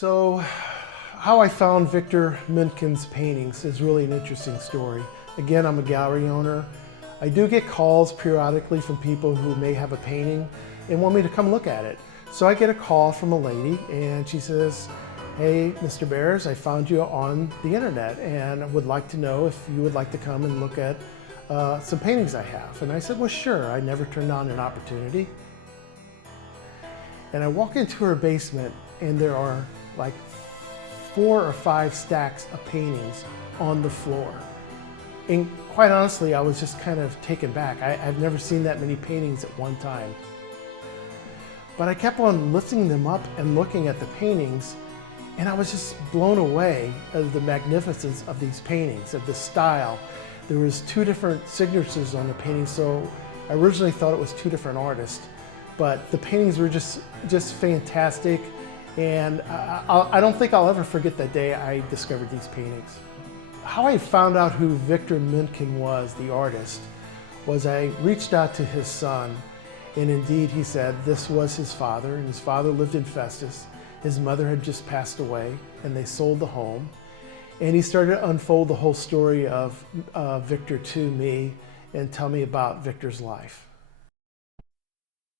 So, how I found Viktor Minkin's paintings is really an interesting story. Again, I'm a gallery owner. I do get calls periodically from people who may have a painting and want me to come look at it. So I get a call from a lady and she says, "Hey, Mr. Bears, I found you on the internet and I would like to know if you would like to come and look at some paintings I have." And I said, "Well, sure." I never turned down an opportunity. And I walk into her basement and there are like 4 or 5 stacks of paintings on the floor. And quite honestly, I was just kind of taken back. I've never seen that many paintings at one time. But I kept on lifting them up and looking at the paintings, and I was just blown away of the magnificence of these paintings, of the style. There was 2 different signatures on the painting, so I originally thought it was 2 different artists. But the paintings were just fantastic, and I don't think I'll ever forget that day I discovered these paintings. How I found out who Viktor Minkin was, the artist, was I reached out to his son, and indeed he said this was his father, and his father lived in Festus. His mother had just passed away, and they sold the home. And he started to unfold the whole story of Viktor to me and tell me about Viktor's life.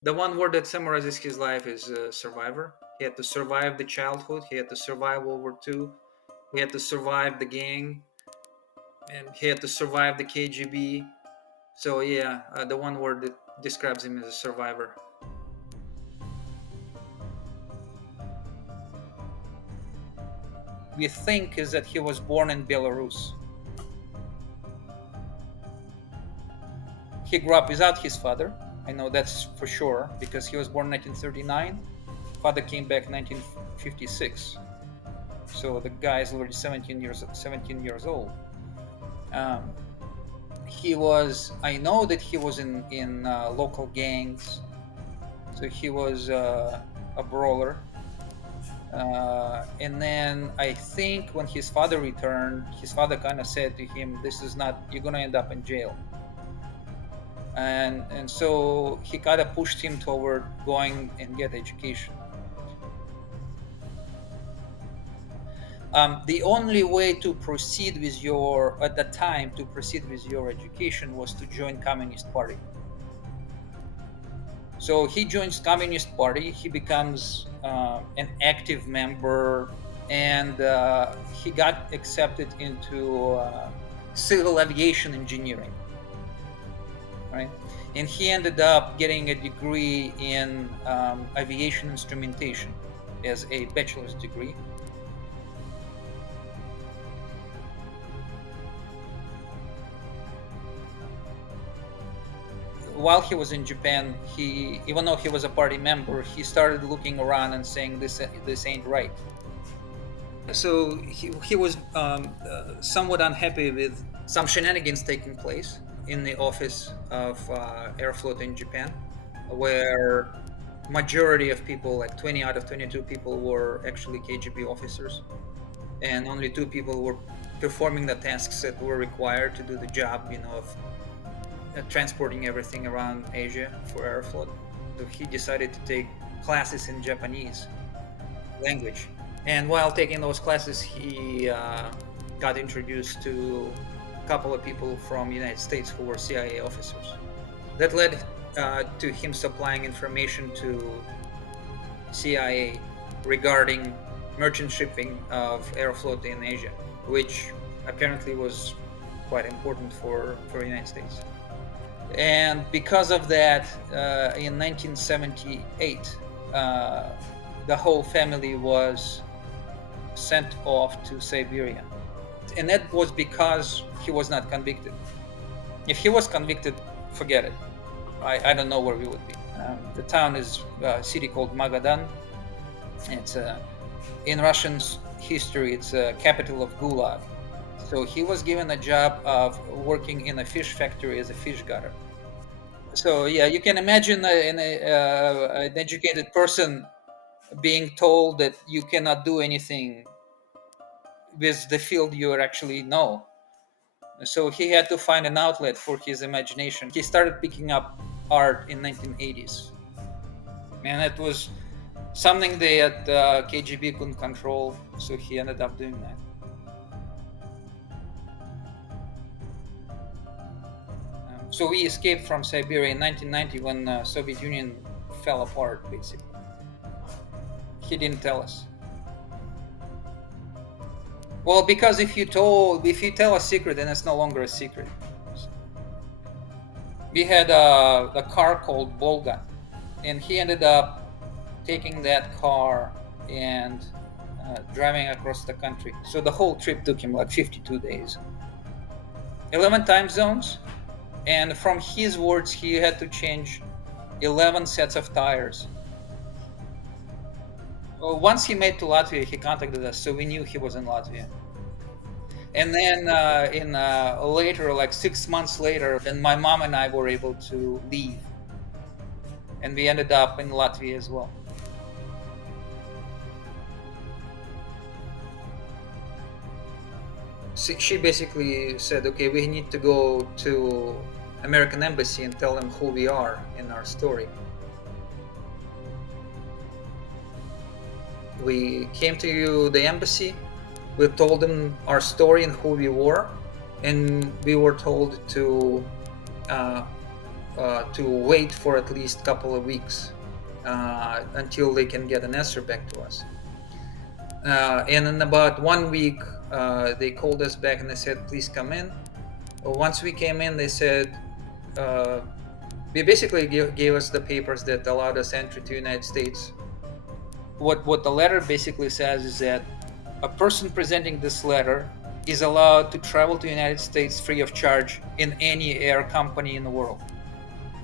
The one word that summarizes his life is survivor. He had to survive the childhood. He had to survive World War II. He had to survive the gang, and he had to survive the KGB. So yeah, the one word that describes him as a survivor. We think is that he was born in Belarus. He grew up without his father. I know that's for sure because he was born in 1939. Father came back in 1956. So the guy is already 17 years old. Um, he was. I know that he was in local gangs. So he was a brawler. And then I think when his father returned, his father kind of said to him, "This is not. You're gonna end up in jail." And so he kind of pushed him toward going and get education. The only way to proceed with your at that time to proceed with your education was to join Communist Party. So he joins Communist Party. He becomes an active member, and he got accepted into civil aviation engineering, right? And he ended up getting a degree in aviation instrumentation as a bachelor's degree. While he was in Japan, even though he was a party member, he started looking around and saying, "This ain't right." So he was somewhat unhappy with some shenanigans taking place in the office of Aeroflot in Japan, where majority of people, like 20 out of 22 people, were actually KGB officers, and only 2 people were performing the tasks that were required to do the job, of transporting everything around Asia for Aeroflot. So he decided to take classes in Japanese language. And while taking those classes, he got introduced to a couple of people from the United States who were CIA officers. That led to him supplying information to CIA regarding merchant shipping of Aeroflot in Asia, which apparently was quite important for the United States. And because of that, in 1978, the whole family was sent off to Siberia. And that was because he was not convicted. If he was convicted, forget it. I don't know where we would be. The town is a city called Magadan. It's in Russian history, it's a capital of Gulag. So he was given a job of working in a fish factory as a fish gutter. So yeah, you can imagine an educated person being told that you cannot do anything with the field you actually know. So he had to find an outlet for his imagination. He started picking up art in 1980s, and it was something that KGB couldn't control, so he ended up doing that. So we escaped from Siberia in 1990 when the Soviet Union fell apart, basically. He didn't tell us. Well, because if you tell a secret, then it's no longer a secret. We had a car called Volga, and he ended up taking that car and driving across the country. So the whole trip took him like 52 days. 11 time zones, and from his words, he had to change 11 sets of tires. Well, once he made to Latvia, he contacted us, so we knew he was in Latvia. And then later, like 6 months later, then my mom and I were able to leave, and we ended up in Latvia as well. She basically said, okay, we need to go to American embassy and tell them who we are in our story. We came to the embassy, we told them our story and who we were, and we were told to wait for at least a couple of weeks until they can get an answer back to us. And in about 1 week, they called us back and they said, please come in. Once we came in, they said, they basically gave us the papers that allowed us entry to the United States. What the letter basically says is that a person presenting this letter is allowed to travel to the United States free of charge in any air company in the world,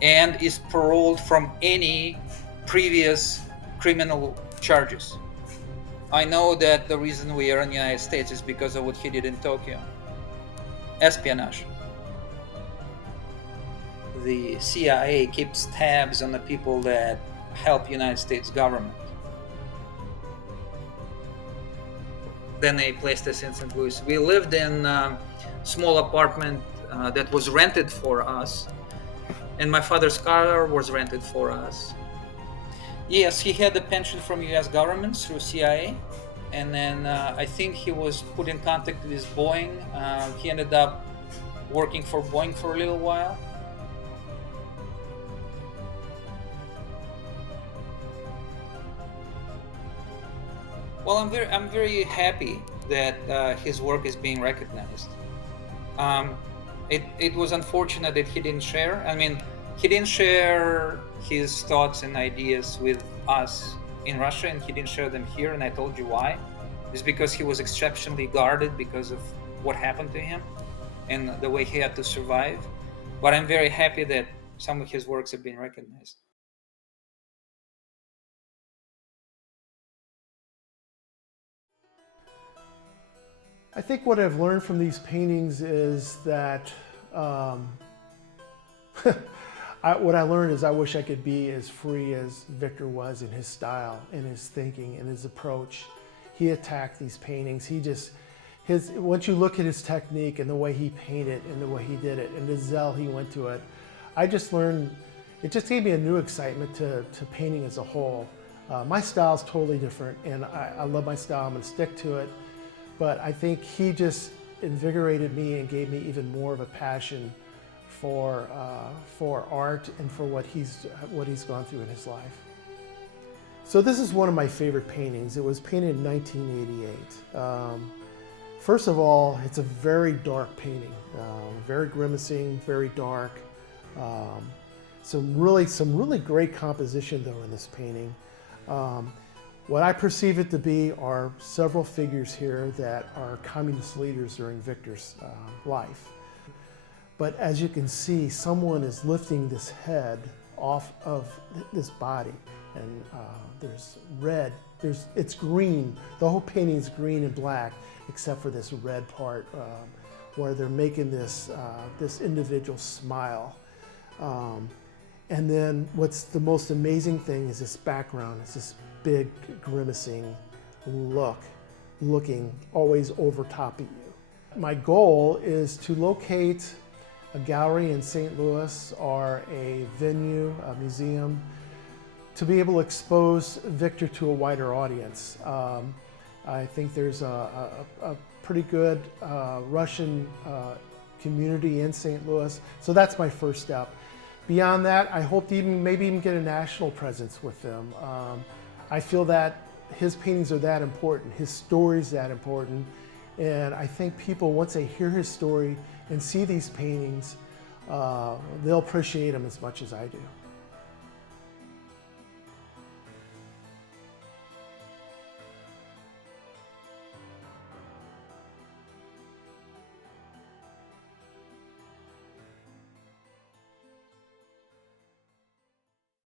and is paroled from any previous criminal charges. I know that the reason we are in the United States is because of what he did in Tokyo. Espionage. The CIA keeps tabs on the people that help United States government. Then they placed us in St. Louis. We lived in a small apartment that was rented for us, and my father's car was rented for us. Yes, he had a pension from U.S. government through CIA, and then I think he was put in contact with Boeing. He ended up working for Boeing for a little while. Well, I'm very happy that his work is being recognized. It was unfortunate that he didn't share. I mean, he didn't share his thoughts and ideas with us in Russia, and he didn't share them here, and I told you why. It's because he was exceptionally guarded because of what happened to him and the way he had to survive. But I'm very happy that some of his works have been recognized. I think what I've learned from these paintings is that what I learned is I wish I could be as free as Viktor was in his style, in his thinking, in his approach. He attacked these paintings. Once you look at his technique and the way he painted and the way he did it and the zeal he went to it, I just learned, it just gave me a new excitement to painting as a whole. My style's totally different, and I love my style. I'm gonna stick to it. But I think he just invigorated me and gave me even more of a passion for art and for what he's gone through in his life. So this is one of my favorite paintings. It was painted in 1988. First of all, it's a very dark painting, very grimacing, very dark. Some really great composition though in this painting. What I perceive it to be are several figures here that are communist leaders during Viktor's life. But as you can see, someone is lifting this head off of this body. And there's red, it's green. The whole painting is green and black, except for this red part where they're making this individual smile. And then what's the most amazing thing is this background. It's this big grimacing looking always over top of you. My goal is to locate a gallery in St. Louis or a venue, a museum, to be able to expose Viktor to a wider audience. I think there's a pretty good Russian community in St. Louis, so that's my first step. Beyond that, I hope to maybe even get a national presence with them. I feel that his paintings are that important, his story's that important, and I think people, once they hear his story and see these paintings, they'll appreciate him as much as I do.